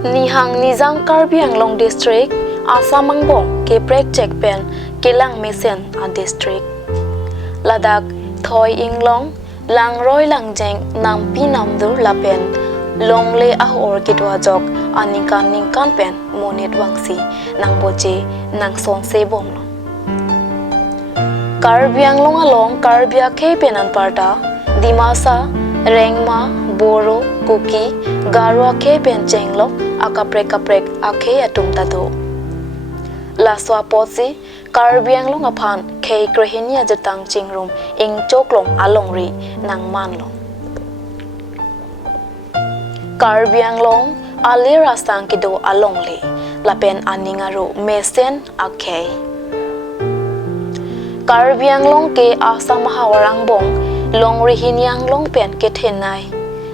Nihang Nizang Karbiang Long District Asamangbong ke prek check pen kelang mesen a district Ladak Thoi Inglong lang roi lang jeng nang pinam dur lapen long le ah or kitwa jok aningkan pen monit wangsi nang boje nang son se bom no Karbiang long along Karbia ke penan parta Dimasa Rengma Boro Kuki Garwa ke pen jenglok akaprek akhe atum tado Laswa potsi Karbiang long aphan ke krehinia jetang chingrum ing choklong alongri nang manlo Karbiang long alira sang kido alongli lapen aningaro mesen akhe Karbiang long ke asam hawarang bong long rihiniang long pen ke thenai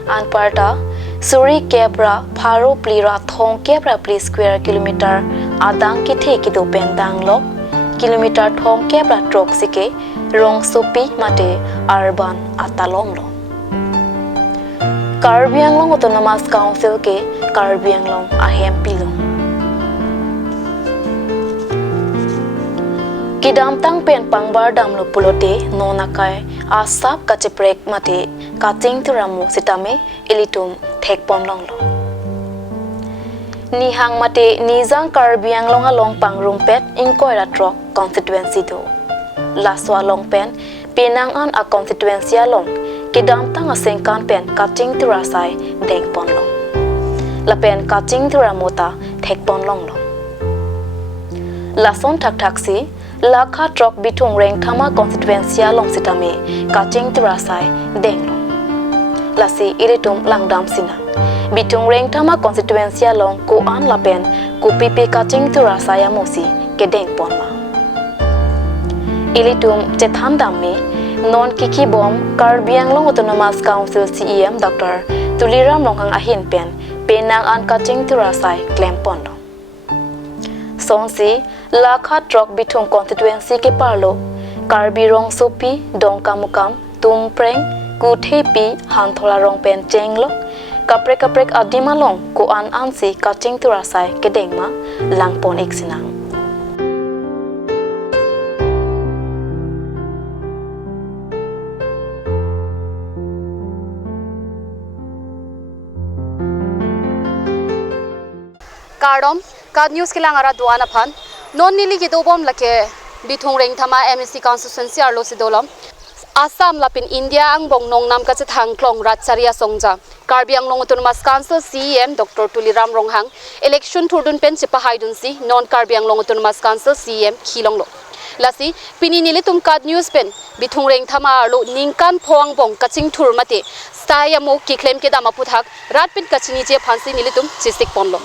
an parta Suri kebra pharo plira thong kebra pli square kilometer adang ki the ki do pendang lok kilometer thong kebra trok sike rong sopi mate urban atalong lo Karbiang long autonomous council ke Karbiang long ahem pilong Kidam tang pen pangbar dam lo pulote nonakai asap kacheprek mate kaching turamu sitame elitum thekpon long lo Nihang mate Nizang Karbiang long along pangrumpet inkoira trok constituency do Laswa long pen penang an a constituency long kidam tang aseng kan pen kaching turasai dengpon long la pen kaching turamota thekpon long lo Lason taksi Lakha trok bitung reng thama constituency long sitame kaching turasai denglong lasi iritum langdam sina bitung reng thama constituency long ko an lapen ko pipi kaching turasai amosi kedeng ponma ilitum chetham damme non kiki bom Karbiang long autonomous council CEM Dr. Tuliram Ronghang ahin pen penang an kaching turasai claim pondo Sonsi Lakha trok bitung constituency ke parlo Karbi rong sopi dong kamukam tumpreng kuthepi hanthola rong pen chenglok kaprek adima long ko an ansi kaching turasai kedengma langpon iksinang Kardom Kad news kilangara duana phan non nili ki dobom lake bithung reng thama MSC constituency arlo sidolom Assam lapin India ang bong nong nam ka chathang klong ratcharia songja Karbiang long autonomous council CEM Dr. Tuliram Ronghang election thurdun pen chipa haidun si non Karbiang long autonomous council CEM khilong lo lasi pini nili tum kad news pen bithung reng thama arlo ningkan phowang bong kaching thur mate staya mo ki claim ke dama puthak rat pin kachini je phansi nili tum chisik ponlo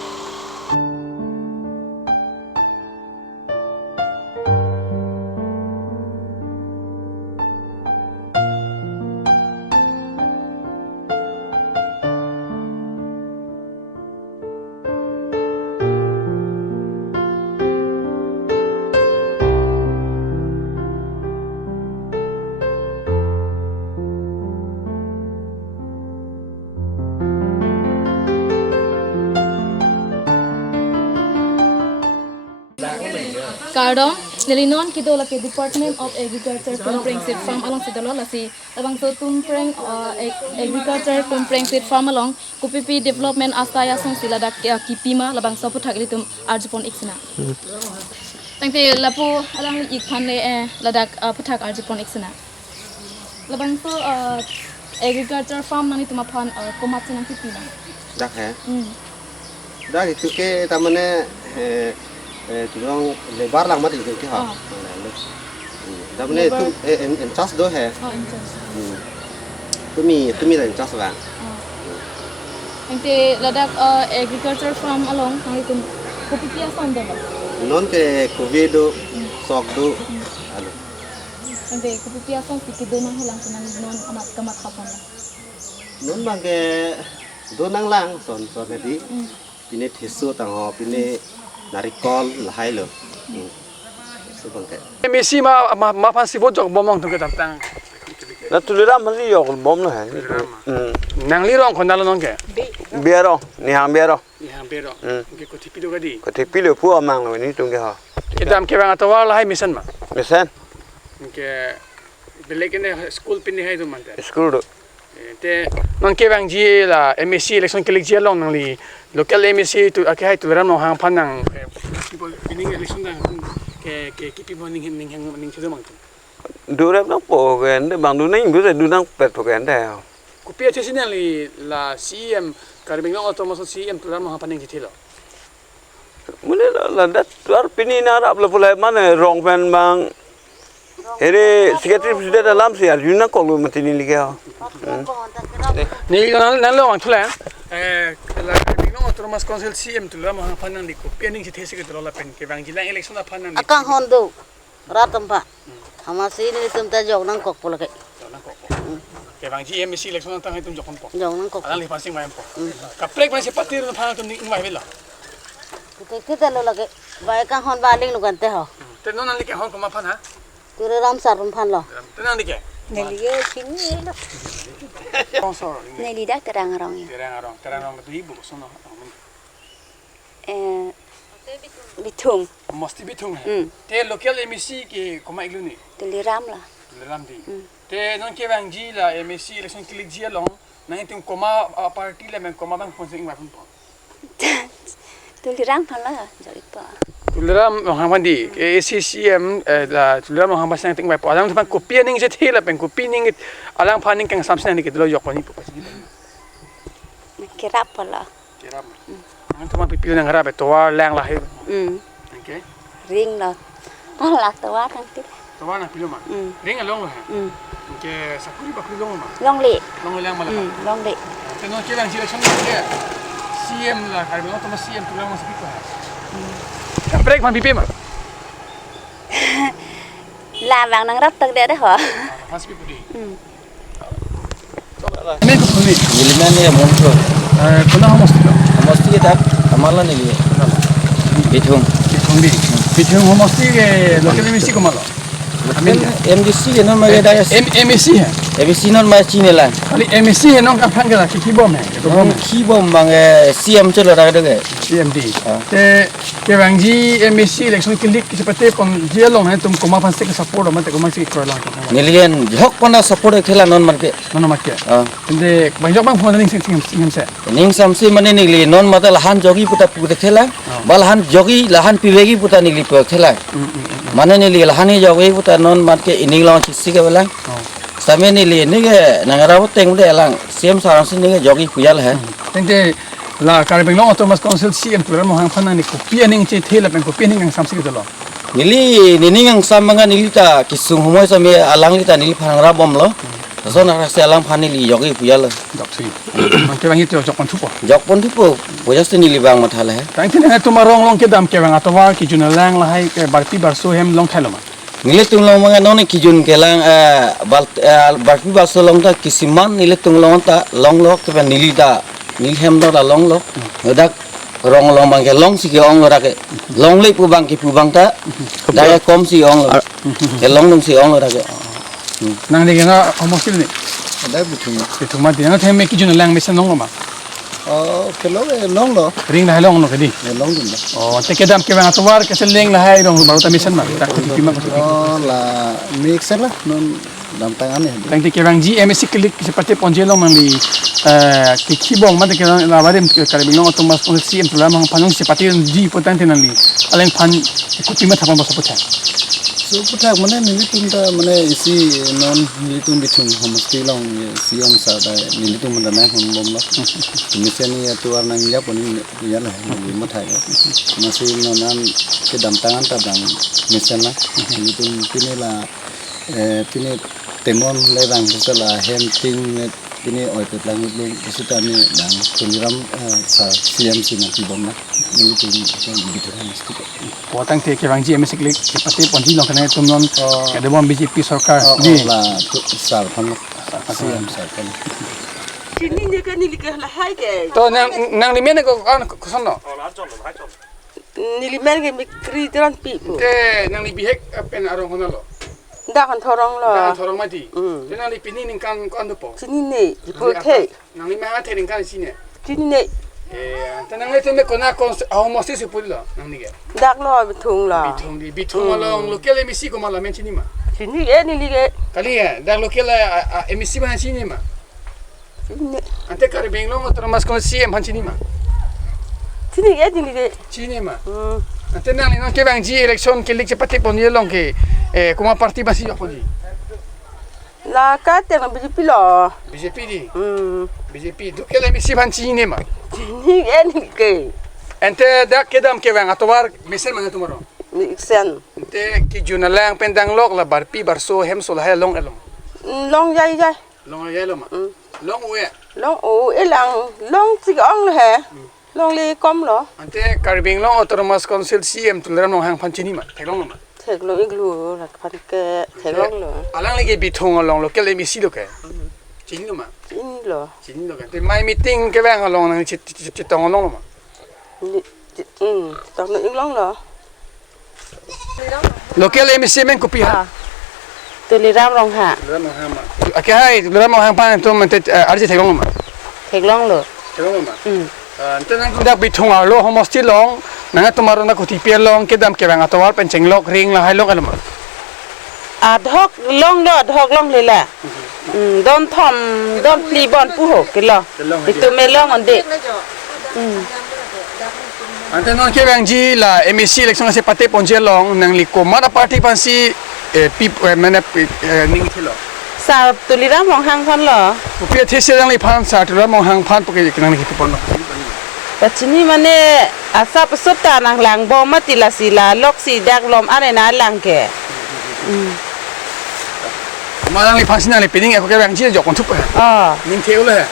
Kardong Nilinon kidola ke Department of Agriculture Comprehensive Farm along sidolo lasi abang so tumpreng agriculture comprehensive farm along kupipi development astaya song siladak kipima labang so puthak litum arjupon iksina tangte lapu alang ikhan le ladak puthak arjupon iksina labang so agriculture farm mani tuma phan komatsinang kipima dak hai dak itu ke tamane Tulang lebar lang mati itu ha. Damne tu en chas do hai. Tu mi en chas bang. Ente ladak agriculture farm along kang itu kopi pia farm dah. Non ke kopi do sok do. Ente kopi pia farm sikit do nang hilang senang non kamat kapan. Non bang ke do nang lang son tadi. Pine thisu tang ho pine narikol lahai lo. Sebangke. Misi ma pan sibot jok bomong tu kita tang. Na Tuliram mali yok bom no hai. Nang li rong khonda lo nong ke. Biaro, ni ham biaro. bero ke ko tipi do gadi Có thể pi lửa phua mang rồi ní tung cái họ. ke dam ke bang atawa la hai mission ma Mày xem, ke belek ne school pin ni hai do man school rồi. te non ke bang ji la MSc election ke ji long nang li local MSc tu ke hai Tuliram Ronghang phan nang people winning election nang ke people ning chido mang Đu rep nó bộ cái đấy bằng đu nính bây giờ đu năng bẹt bộ cái đấy. ku pia che sinan li la CEM karbing long automaso CEM Tuliram Ronghang phan ning thilo Mule là đất tuar pini na rap là pulai mana rong pen bang. Here secretary president alam sih arjun na kalau mati ni lagi ha. ni nan lo ang thula la karbing long automaso council CEM Tuliram Ronghang phan nang li ku pia ning these ke lo la pen ke bang ji lang election na phan nang Akang Hondo, Ratampa. Hamasi ni tumta jog nang kok pula ke. ke bang ji MSc election na tang hai tum jokon po Jog nang kok. alang li passing mai po ka prek ban se patir na phan tum ning mai bela Kita lo lagi. Baik kang Hon baling lu kan teh ho. te non nan li ke hon ko ma phan ha Tuliram sarum pan lo. te nan li ke Neliye sini lo. sponsor Neli dah terang orang ya. terang orang tu ibu sono Bitung, mesti bitung te local MSc ke ko mai lu ni Tuliram lah. Tuliram di te non ke bang ji la MSc election klik ji long na tum koma party le men koma bang sponsor mai pun po Tuliram pun lah, jadi apa? Tuliram Ronghang phan di ke CEM la Tuliram Ronghang phan sang ting mai po alang tu ko pia ning se the la pen ko pi ning alang phan ning kang samsna ni ke lo yok pani po Kira apa lah? kiram ang tu ma pi nang harap to wa lang la hai okay Ring lah. Malah tua nanti. to wa na pi lo ma ring along ha ke sakuri ba ku long ma Long le, long lang ma la long le. te no ke bang ji election ni ke CEM la kai no to ma CEM tu lang ma sapi ko ha break man pi ma Làm vàng năng rất tưng đấy hả? pas pi pudi men ko ni Miliman ya monto. kuna ha mesti lo Mesti tak amalan ni. Bitung. bitung ho mesti ke local MSc ko ma lo MDC ke non mai daya. MSc ha MDC non mai China lah. kali MSc he non ka phang la ki bom he to bom Ki bom bang CM chelo dah dege. CMD te ke bang ji MSc election klik seperti pon dia long hai tum koma pasti ke support mate koma sik kro lang Nilian jok pona support khela non marke. non makke inde bang jok bang phone ning sing se Ning samsi mane nili non mata lahan jogi puta puta khela. Balahan jogi lahan piwegi puta nili pu khela. Mana nili lahani jogi puta non marke ining long chisi ke bala. Sampai nili ni ke nangaraw teng de lang CM sarang sini ke jogi puyal hai. inde la karbing long autonomous council CM Tuliram Ronghang phan ni ko pia ning che thela pen ko pia ning ang samsi ke lo Nili nini yang samanga nili ta kisung humoi sami alang li ta nili phangra bom lo. So na rasa alang phani li jogi puyal. dok si man ke bang itu jok kon thupo Jok pun tu po bojas tu nili bang mathala hai. tang tin tu ma rong long ke dam ke bang atwa ki juna lang la hai ke barti barso hem long thailo ma Nili tunglong manga noni kijun kelang barpi baso long ta kisiman nili tunglong ta long lo ke nili ta nil hem do la long lo. Ngedak rong long bang ke long si ke ong ora ke long le pu bang ta daya kom si ong lo. Ke long nung si ong ora ke. nang de na almost ni Ada bitung. itu ma de na them ki juna lang mesen long ma Oh, kelong long lo. ring la long no ke di Long dun. oh te ke dam ke bang atwa ke seleng la hai rong baru ta mesen ma tak ki ma ko Oh, la mixer lah non dalam tangan ni. tang te ke bang ji MSc klik seperti ponjelong mang di ki kibong ma de ke la barem ke karbing long autonomous council CM Tuliram Ronghang phan seperti di potente nan li aleng phan ku pi ma thapon ba sapotha So putak mana nilitung ta mana isi non nilitung bitung homesti long siang sa da nilitung mana na hon bom la. Miseni ya tuar nang ya pun ya lah ni mathai. Masih nonan ke dam tangan ta dang misen la nilitung pini la pini temon le dang kita la hem ting pini oi te lang lu kita ni dang Tuliram sa CEM sina ti bom la nilitung bitung mesti. potang te ke bang ji MSc klik seperti ponji long kana tum non ke de bom BJP sarkar di la sal pan CEM sa pan. to nang ni mena ko kan ko sono Niliman ke mikri teran pi pu. te nang ni bihek pen arong hono lo Dah kan thorong lo. kan thorong mati te nang ni pini ning kan ko ando po Sini ni, jipul te. nang ni ma te ning kan sine Sini ni. แต่นั่งเล่นไม่คนน่าคนเอาหมดสิปุ่นเหรอนั่งนี่แก ดักลอยบิทุงล่ะ บิทงมาลองลูกเกลเอ็มซีก็มาละเมนชินี่มา สินี่เอ็นี่ลิเก กะลีดักลูกเกลเอ็มซีมันชินี่มา สินี่ อันเตการเบงลงตัวมาสกุลซีเอ็มพันชินี่มา สินี่เอ็นี่ลิเก ชินี่มาอันเตนั่งนี่น้องเก็บแบงจีเอเล็กชันเกลิกจะปฏิบัติเนี่ยลงque como a partir basi yo podi la ka te na BJP lo BJP di BJP do que le misi ban chini ma ni eni ke ente da kedam ke bang atowar misen man tomorrow ni sen ente ki juna lang pendang lok la bar pi bar so hem so la long elom long yai yai long ya lo ma long we long o elang long chi ong le he long le kom lo ante karbing long autonomous council CEM Tuliram Ronghang pan chini ma thailong ma thek lo iglu la phan ke thek long lo alang lagi bithong long lo ke le misi lo ke chini lo ma chini lo ke te mai meeting ke bang long nang chi tong long lo ma ni tong no ing long lo lo ke le misi men kopi ha Tuliram Ronghang Tuliram Ronghang ma ke hai Tuliram Ronghang pan to man te arji thailong lo ma thek long lo thailong lo ma ante nang dak bithong lo homos ti long nang tomaro na kuti pier long ke dam ke bang atawal pen chenglok ring la hai long alom ad hoc long lo ad hoc long le la don thom don pli bon pu ho ke lo itu me long on de ante non ke bang ji la MEC election se pate ponje long nang li ko mana party pan si pip mena ning thilo sa Tuliram Ronghang phan lo ko pe the se dang li phan sa Tuliram Ronghang phan pu ke nang ki pon Pachini mane asa pasota nang lang bo matila sila loksi dak lom ane na lang ke ma dang li phan sin na li pining ko ke bang ji jok kon thup ning theu le